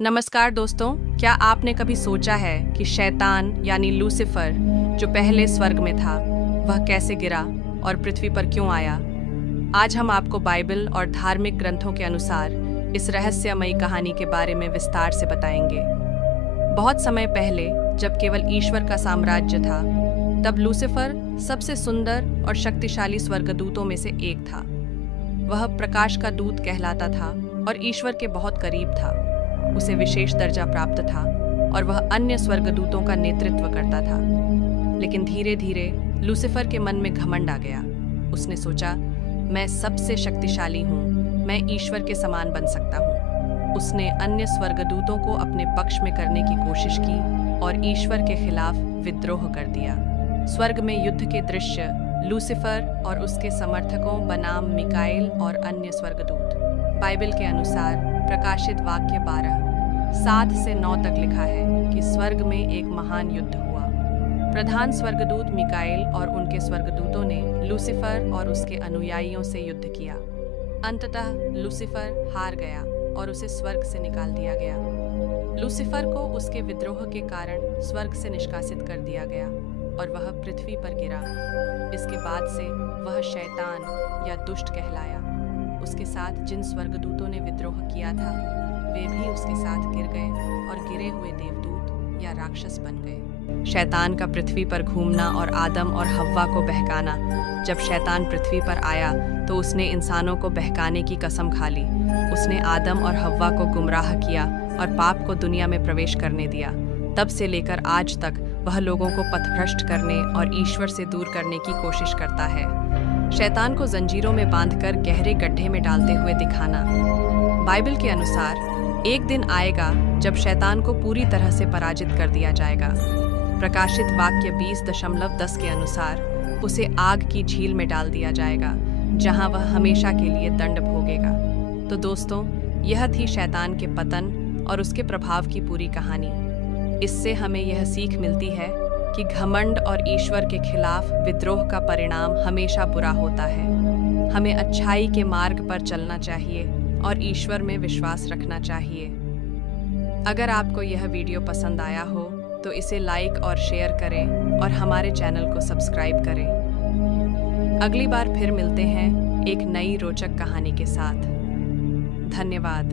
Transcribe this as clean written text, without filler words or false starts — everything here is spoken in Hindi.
नमस्कार दोस्तों, क्या आपने कभी सोचा है कि शैतान यानी लूसीफर जो पहले स्वर्ग में था, वह कैसे गिरा और पृथ्वी पर क्यों आया? आज हम आपको बाइबल और धार्मिक ग्रंथों के अनुसार इस रहस्यमयी कहानी के बारे में विस्तार से बताएंगे। बहुत समय पहले, जब केवल ईश्वर का साम्राज्य था, तब लूसीफर सबसे सुंदर और शक्तिशाली स्वर्गदूतों में से एक था। वह प्रकाश का दूत कहलाता था और ईश्वर के बहुत करीब था। उसे विशेष दर्जा प्राप्त था और वह अन्य स्वर्गदूतों का नेतृत्व करता था। लेकिन धीरे धीरे लूसीफर के मन में घमंड आ गया। उसने सोचा, मैं सबसे शक्तिशाली हूँ, मैं ईश्वर के समान बन सकता हूँ। उसने अन्य स्वर्गदूतों को अपने पक्ष में करने की कोशिश की और ईश्वर के खिलाफ विद्रोह कर दिया। स्वर्ग में युद्ध के दृश्य लूसीफर और उसके समर्थकों बनाम मिकाएल और अन्य स्वर्गदूत। बाइबल के अनुसार प्रकाशित वाक्य 12:7 से 9 तक लिखा है कि स्वर्ग में एक महान युद्ध हुआ। प्रधान स्वर्गदूत मिकाएल और उनके स्वर्गदूतों ने लूसीफर और उसके अनुयायियों से युद्ध किया। अंततः लूसीफर हार गया और उसे स्वर्ग से निकाल दिया गया। लूसीफर को उसके विद्रोह के कारण स्वर्ग से निष्कासित कर दिया गया और वह पृथ्वी पर गिरा। इसके बाद से वह शैतान या दुष्ट कहलाया। उसके साथ जिन स्वर्गदूतों ने विद्रोह किया था, वे भी उसके साथ गिर गए और गिरे हुए देवदूत या राक्षस बन गए। शैतान का पृथ्वी पर घूमना और आदम और हव्वा को बहकाना। जब शैतान पृथ्वी पर आया तो उसने इंसानों को बहकाने की कसम खा ली। उसने आदम और हव्वा को गुमराह किया और पाप को दुनिया में प्रवेश करने दिया। तब से लेकर आज तक वह लोगों को पथभ्रष्ट करने और ईश्वर से दूर करने की कोशिश करता है। शैतान को जंजीरों में बांधकर गहरे गड्ढे में डालते हुए दिखाना। बाइबल के अनुसार एक दिन आएगा जब शैतान को पूरी तरह से पराजित कर दिया जाएगा। प्रकाशित वाक्य 20:10 के अनुसार उसे आग की झील में डाल दिया जाएगा, जहां वह हमेशा के लिए दंड भोगेगा। तो दोस्तों, यह थी शैतान के पतन और उसके प्रभाव की पूरी कहानी। इससे हमें यह सीख मिलती है कि घमंड और ईश्वर के खिलाफ विद्रोह का परिणाम हमेशा बुरा होता है। हमें अच्छाई के मार्ग पर चलना चाहिए और ईश्वर में विश्वास रखना चाहिए। अगर आपको यह वीडियो पसंद आया हो तो इसे लाइक और शेयर करें और हमारे चैनल को सब्सक्राइब करें। अगली बार फिर मिलते हैं एक नई रोचक कहानी के साथ। धन्यवाद।